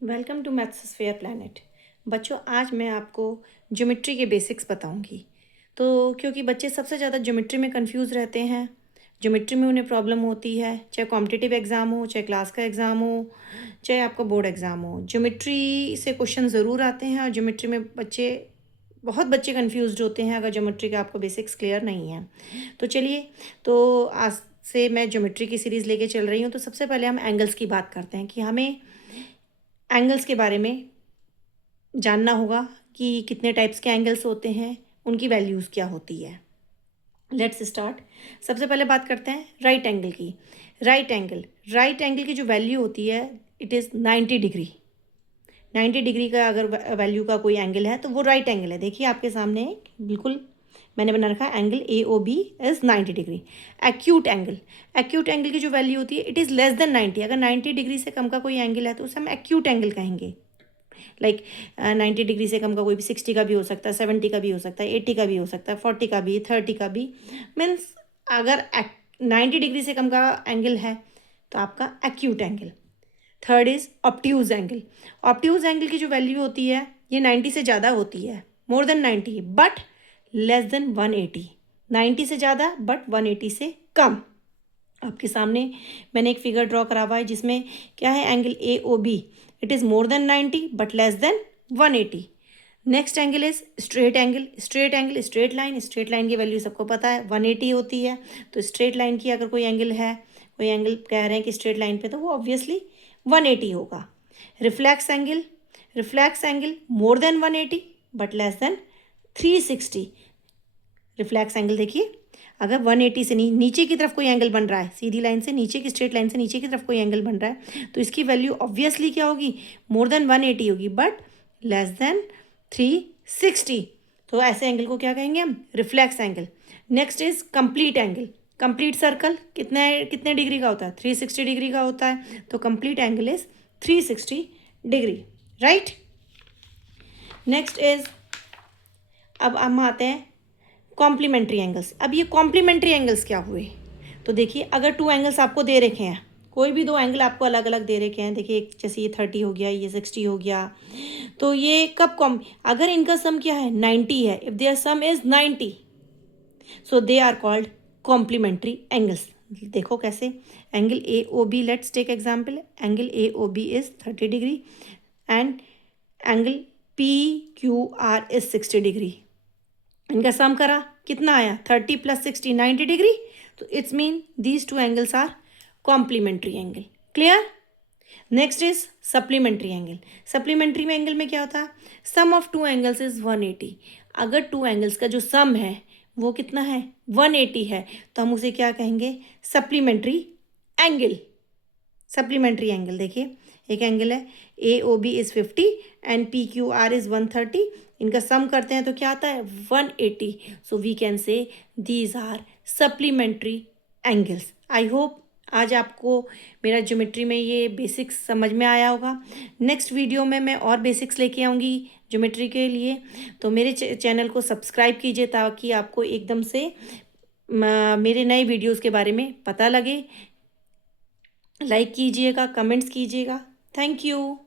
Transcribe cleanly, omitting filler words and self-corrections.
Welcome to maths fair planet. बच्चों, आज मैं आपको ज्योमेट्री के बेसिक्स बताऊंगी। तो क्योंकि बच्चे सबसे ज़्यादा ज्योमेट्री में कंफ्यूज रहते हैं, ज्योमेट्री में उन्हें प्रॉब्लम होती है, चाहे कॉम्पिटिटिव एग्ज़ाम हो, चाहे क्लास का एग्ज़ाम हो, चाहे आपका बोर्ड एग्ज़ाम हो, ज्योमेट्री से क्वेश्चन ज़रूर आते हैं। और ज्योमेट्री में बहुत बच्चे कन्फ्यूज़ होते हैं अगर ज्योमेट्री का आपको बेसिक्स क्लियर नहीं है। तो चलिए, तो आज से मैं ज्योमेट्री की सीरीज़ लेके चल रही हूँ। तो सबसे पहले हम एंगल्स की बात करते हैं कि हमें एंगल्स के बारे में जानना होगा कि कितने टाइप्स के एंगल्स होते हैं, उनकी वैल्यूज़ क्या होती है। Let's start. सबसे पहले बात करते हैं राइट एंगल की। राइट एंगल की जो वैल्यू होती है, इट इज़ 90 डिग्री। 90 डिग्री का अगर वैल्यू का कोई एंगल है तो वो राइट एंगल है। देखिए आपके सामने बिल्कुल मैंने बना रखा है, angle A O B is 90 degree. Acute angle की जो वैल्यू होती है, इट इज़ लेस देन 90। अगर 90 डिग्री से कम का कोई एंगल है तो उसे हम एक्यूट एंगल कहेंगे। लाइक 90 डिग्री से कम का कोई भी 60 का भी हो सकता है, 70 का भी हो सकता है, 80 का भी हो सकता है, 40 का भी, 30 का भी। मीन्स अगर 90 डिग्री से कम का एंगल है तो आपका acute angle. Third is obtuse angle. Obtuse angle की जो वैल्यू होती है, ये 90 से ज़्यादा होती है, मोर देन 90 बट लेस देन 180। 90 से ज़्यादा बट 180 से कम। आपके सामने मैंने एक फिगर ड्रॉ करा हुआ है जिसमें क्या है, angle A O B, it is more than 90 but less than 180। Next angle is straight line की वैल्यू सबको पता है 180 होती है। तो स्ट्रेट लाइन की अगर कोई एंगल है, कोई एंगल कह रहे हैं कि स्ट्रेट लाइन पे, तो वो ऑब्वियसली 180 होगा। Reflex angle more than 180 but less then 360। Reflex angle देखिए, अगर 180 से नीचे की तरफ कोई एंगल बन रहा है, सीधी लाइन से नीचे की, स्ट्रेट लाइन से नीचे की तरफ कोई एंगल बन रहा है, तो इसकी वैल्यू ऑब्वियसली क्या होगी, मोर देन 180 होगी बट लेस देन 360। तो ऐसे एंगल को क्या कहेंगे हम, reflex angle. Next is complete angle. Complete circle कितने कितने डिग्री का होता है, 360 डिग्री का होता है। तो complete angle is 360 degree, right. Next is, अब हम आते हैं कॉम्प्लीमेंट्री एंगल्स। अब ये कॉम्प्लीमेंट्री एंगल्स क्या हुए, तो देखिए अगर टू एंगल्स आपको दे रखे हैं, कोई भी दो एंगल आपको अलग अलग दे रखे हैं, देखिए एक जैसे ये 30 हो गया, ये 60 हो गया, तो ये कब अगर इनका सम क्या है, 90 है, if their sum is 90, so they are called complementary angles. देखो कैसे, angle A O B, let's take example, angle A O B is 30 degree and angle P Q R is 60 degree. इनका सम करा, कितना आया, 30 + 60 90 degree. तो it's mean these two angles are complementary angle. Clear. Next is supplementary angle. Supplementary में angle में क्या होता है, sum of two angles is 180। अगर टू एंगल्स का जो सम है वो कितना है, 180 है, तो हम उसे क्या कहेंगे, सप्लीमेंट्री एंगल। सप्लीमेंट्री एंगल देखिए, एक एंगल है A O B is 50 and P Q R is 130। इनका सम करते हैं तो क्या आता है, 180। So we can say these are supplementary angles. I hope आज आपको मेरा ज्योमेट्री में ये बेसिक्स समझ में आया होगा। नेक्स्ट वीडियो में मैं और बेसिक्स लेके आऊँगी ज्योमेट्री के लिए। तो मेरे चैनल को सब्सक्राइब कीजिए ताकि आपको एकदम से मेरे नए वीडियोस के बारे में पता लगे। लाइक कीजिएगा, कमेंट्स कीजिएगा। Thank you.